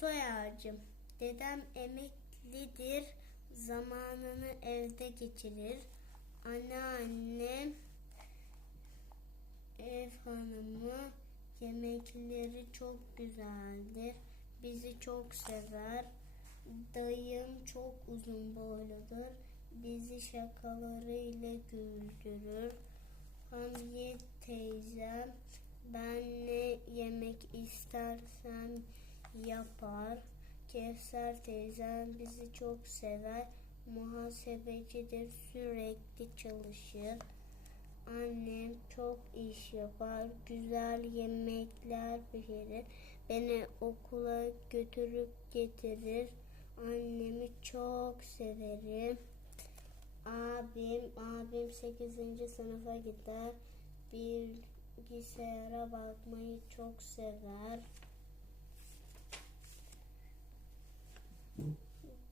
Soy ağacım. Dedem emeklidir. Zamanını evde geçirir. Anneannem ev hanımı. Yemekleri çok güzeldir. Bizi çok sever. Dayım çok uzun boyludur. Bizi şakalarıyla güldürür. Hamiyet teyzem ben ne yemek istersem yapar. Kevser teyzem bizi çok sever. Muhasebecidir sürekli çalışır. Annem çok iş yapar. Güzel yemekler pişirir. Beni okula götürüp getirir. Annemi çok severim. Abim, abim 8. sınıfa gider. Bilgisayara bakmayı çok sever.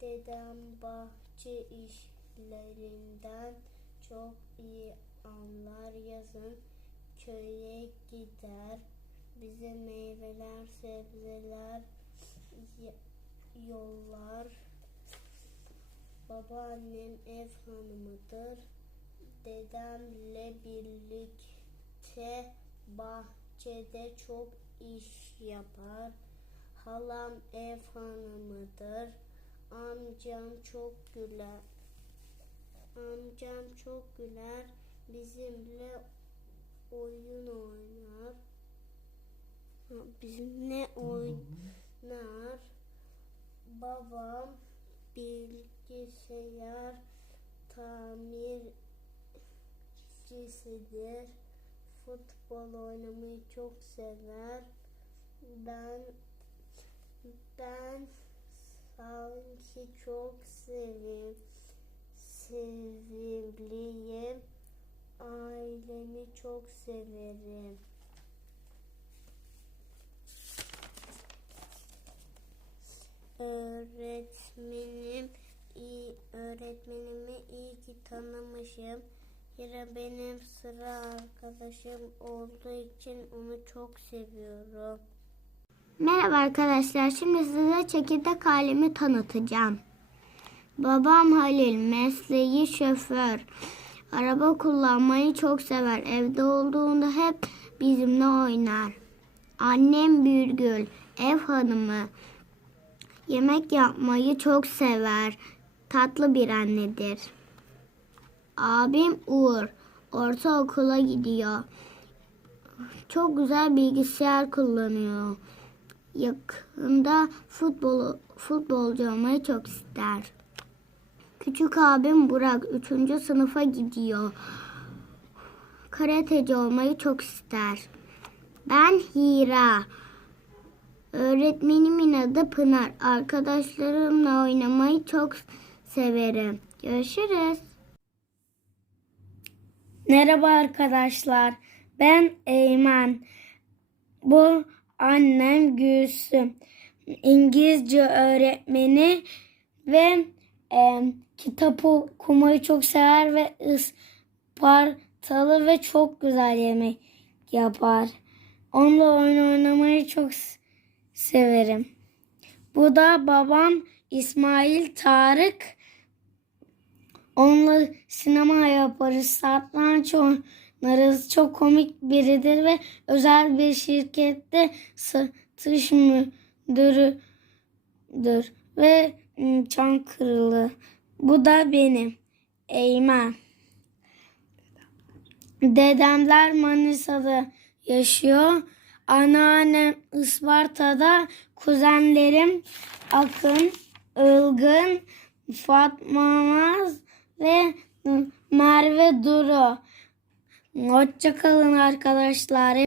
Dedem bahçe işlerinden çok iyi anlar. Yazın köye gider. Bize meyveler, sebzeler yollar. Babaannem ev hanımıdır. Dedemle birlikte bahçede çok iş yapar. Halam ev hanımıdır. Amcam çok güler. Amcam çok güler. Bizimle oyun oynar. Bizimle oynar. Babam bilgisayar tamircisidir. Futbol oynamayı çok sever. Ben ben sanki çok sevim sevimliyim. Ailemi çok severim. Öğretmenim iyi öğretmenimi iyi ki tanımışım. Hira benim sıra arkadaşım olduğu için onu çok seviyorum. Merhaba arkadaşlar. Şimdi size çekirdek halimi tanıtacağım. Babam Halil, mesleği şoför. Araba kullanmayı çok sever. Evde olduğunda hep bizimle oynar. Annem Bürgül, ev hanımı. Yemek yapmayı çok sever. Tatlı bir annedir. Abim Uğur, ortaokula gidiyor. Çok güzel bilgisayar kullanıyor. Yakında futbol futbolcu olmayı çok ister. Küçük abim Burak 3. sınıfa gidiyor. Karateci olmayı çok ister. Ben Hira. Öğretmenimin adı Pınar. Arkadaşlarımla oynamayı çok severim. Görüşürüz. Merhaba arkadaşlar. Ben Eymen. Bu annem Gülsüm. İngilizce öğretmeni ve e, kitap okumayı çok sever ve ispartalı ve çok güzel yemek yapar. Onunla oyun oynamayı çok severim. Bu da babam İsmail Tarık. Onunla sinema yaparız, satranç oynarız. Çok komik biridir ve özel bir şirkette satış müdürüdür. Ve ım, Çankırılı. Bu da benim. Eymen. Dedemler Manisa'da yaşıyor. Anneannem Isparta'da. Kuzenlerim Akın, Ilgın, Fatma Naz ve Merve Duru. Hoşçakalın arkadaşlar.